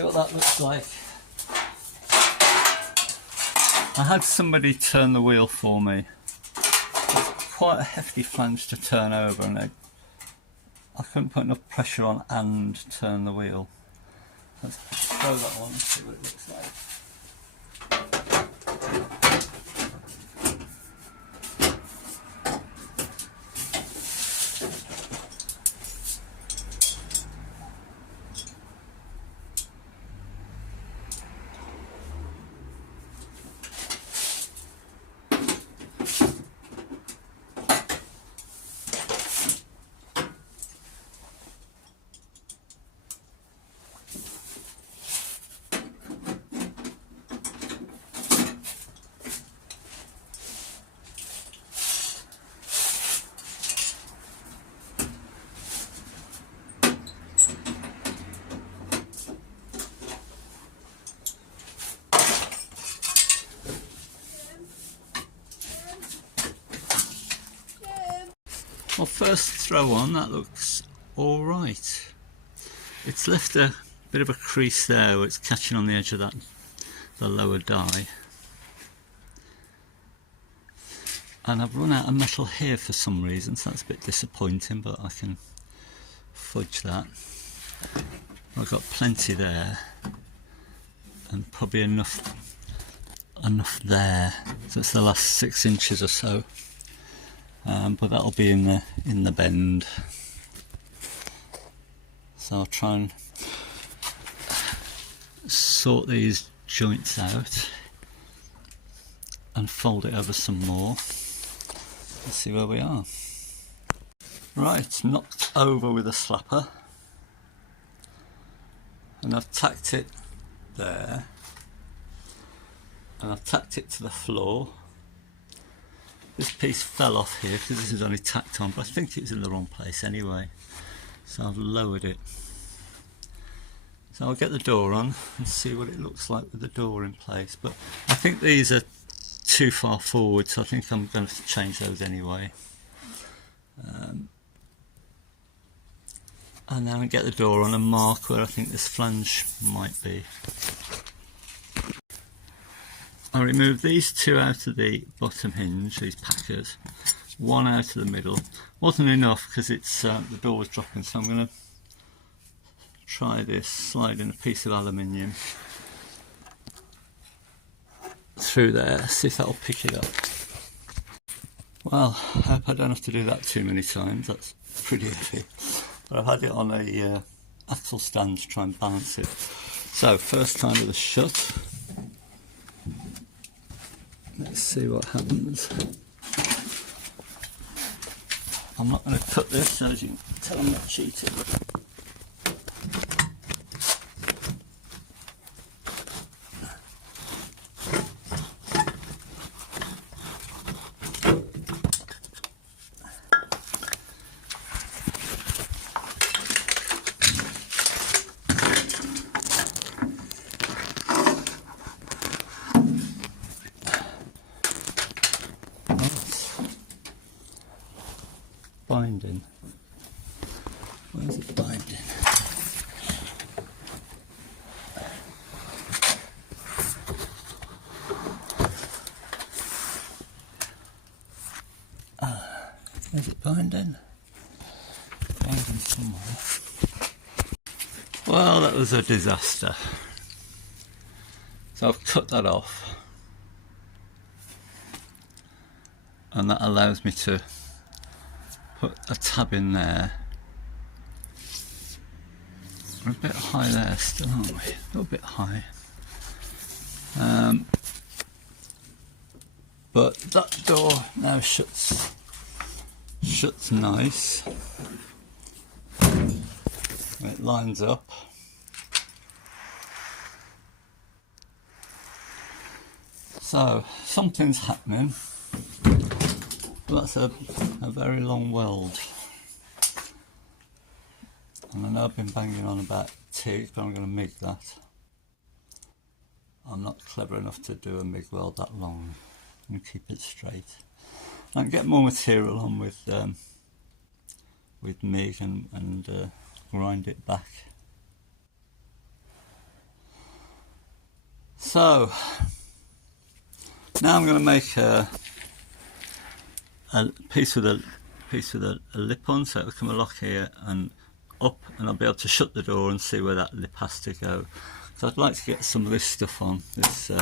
see what that looks like. I had somebody turn the wheel for me. It's quite a hefty flange to turn over, and I couldn't put enough pressure on and turn the wheel. Let's throw that one and see what it looks like. Well, first throw on, that looks alright. It's left a bit of a crease there where it's catching on the edge of that, the lower die. And I've run out of metal here for some reason, so that's a bit disappointing, but I can fudge that. I've got plenty there, and probably enough there, so it's the last 6 inches or so. But that'll be in the bend, so I'll try and sort these joints out and fold it over some more. Let's see where we are. Right, knocked over with a slapper, and I've tacked it there, and I've tacked it to the floor. This piece fell off here because this is only tacked on, but I think it was in the wrong place anyway, so I've lowered it. So I'll get the door on and see what it looks like with the door in place, but I think these are too far forward, so I think I'm going to change those anyway. And then I get the door on and mark where I think this flange might be. I removed these 2 out of the bottom hinge, these packers, 1 out of the middle. Wasn't enough because it's the door was dropping, so I'm going to try this, slide in a piece of aluminium through there, see if that'll pick it up. Well, I hope I don't have to do that too many times, that's pretty heavy. But I've had it on a axle stand to try and balance it. So, first time with a shut. Let's see what happens. I'm not going to cut this, as you can tell I'm not cheating. Binding. Where's it binding? Is it binding? Binding somewhere. Well, that was a disaster. So I've cut that off, and that allows me to put a tab in there. We're a bit high there still, aren't we? A little bit high. But that door now shuts nice. It lines up. So something's happening. That's a very long weld, and I know I've been banging on about teeth, but I'm going to MIG that. I'm not clever enough to do a MIG weld that long and keep it straight. I can get more material on with MIG and grind it back. So now I'm going to make a piece with a lip on, so it'll come a lock here and up, and I'll be able to shut the door and see where that lip has to go. So I'd like to get some of this stuff on, this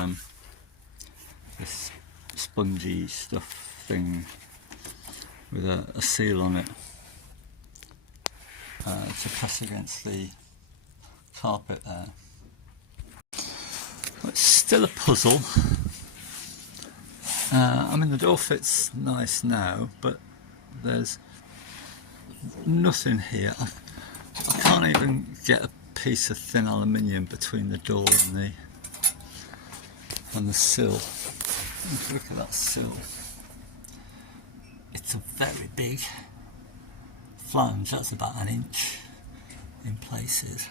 spongy stuff thing with a seal on it to press against the carpet there. It's still a puzzle. I mean, the door fits nice now, but there's nothing here. I can't even get a piece of thin aluminium between the door and the sill. Look at that sill. It's a very big flange. That's about an inch in places.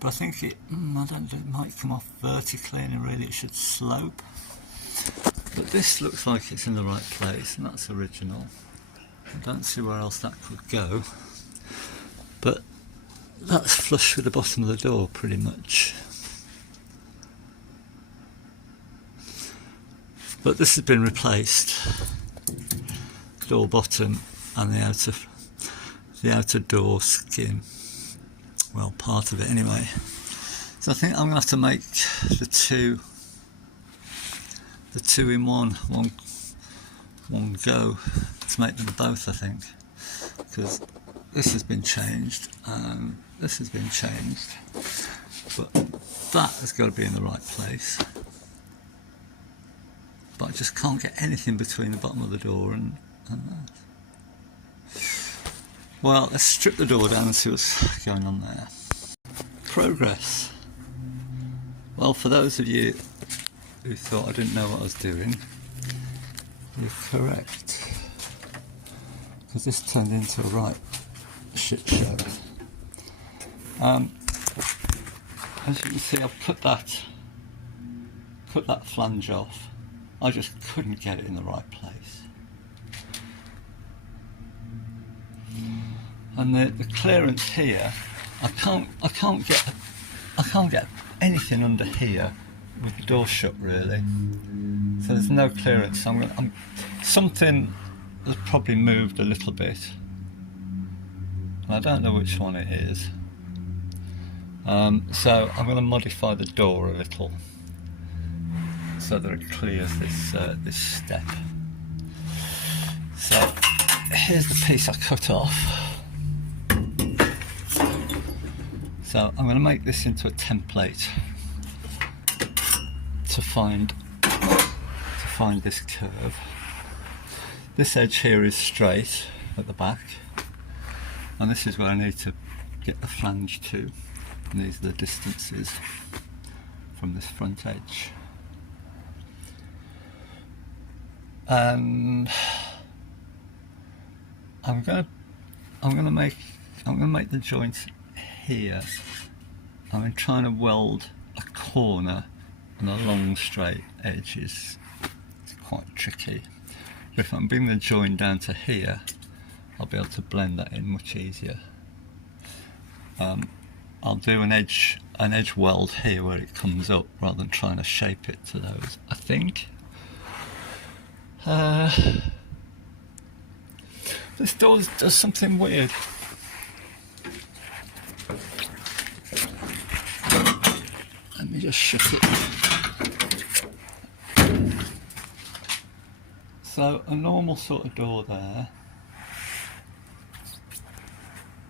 But I think it might come off vertically, and really it should slope. But this looks like it's in the right place, and that's original. I don't see where else that could go. But that's flush with the bottom of the door, pretty much. But this has been replaced. Door bottom and the outer door skin. Well, part of it anyway. So I think I'm going to have to make the two in one go to make them both, I think, because this has been changed and this has been changed, but that has got to be in the right place. But I just can't get anything between the bottom of the door and that. Well, let's strip the door down and see what's going on there. Progress. Well, for those of you who thought I didn't know what I was doing, you're correct. Because this turned into a right shit show. As you can see, I've cut that flange off. I just couldn't get it in the right place. And the clearance here, I can't get anything under here with the door shut, really. So there's no clearance. Something has probably moved a little bit, and I don't know which one it is. So I'm going to modify the door a little so that it clears this step. So here's the piece I cut off. So I'm going to make this into a template to find this curve. This edge here is straight at the back, and this is where I need to get the flange to, and these are the distances from this front edge. And I'm gonna make the joint here. I'm trying to weld a corner and a long straight edge is quite tricky. But if I'm bringing the joint down to here, I'll be able to blend that in much easier. I'll do an edge weld here where it comes up, rather than trying to shape it to those, I think. This door does something weird. Let me just shut it. So a normal sort of door there,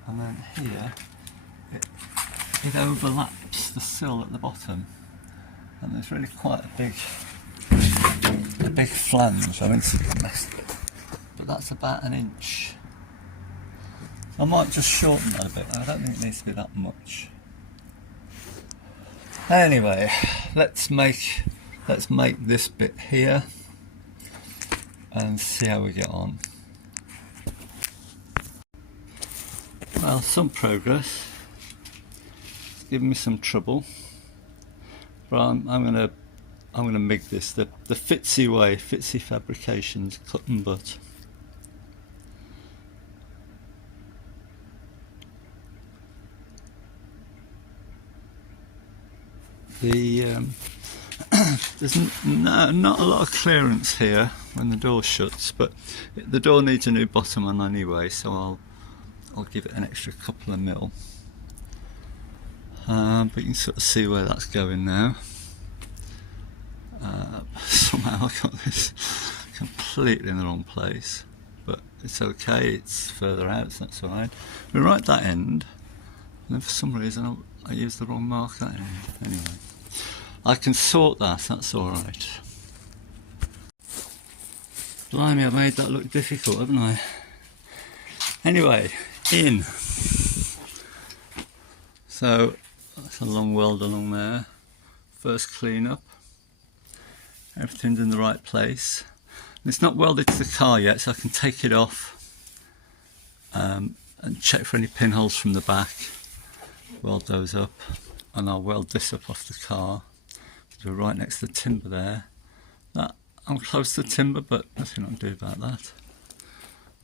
and then here it overlaps the sill at the bottom, and there's really quite a big flange. I mean, it's a mess, but that's about an inch. I might just shorten that a bit. I don't think it needs to be that much. Anyway, let's make this bit here and see how we get on. Well, some progress. It's given me some trouble, but I'm gonna MIG this the Fitzy way, Fitzy Fabrications cut and butt. The there's not a lot of clearance here when the door shuts, but the door needs a new bottom on anyway, so I'll give it an extra couple of mil. But you can sort of see where that's going now. Somehow I got this completely in the wrong place, but it's okay, it's further out, so that's alright. We're right at that end, and then for some reason I used the wrong mark that end. Anyway, I can sort that, that's alright. Blimey, I've made that look difficult, haven't I? Anyway, in. So, that's a long weld along there. First clean up. Everything's in the right place. And it's not welded to the car yet, so I can take it off and check for any pinholes from the back. Weld those up, and I'll weld this up off the car. We're right next to the timber there. I'm close to the timber, but nothing I can do about that.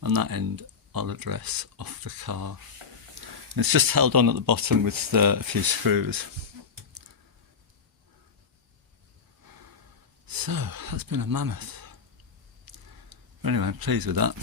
On that end, I'll address off the car. And it's just held on at the bottom with a few screws. So, that's been a mammoth. Anyway, I'm pleased with that.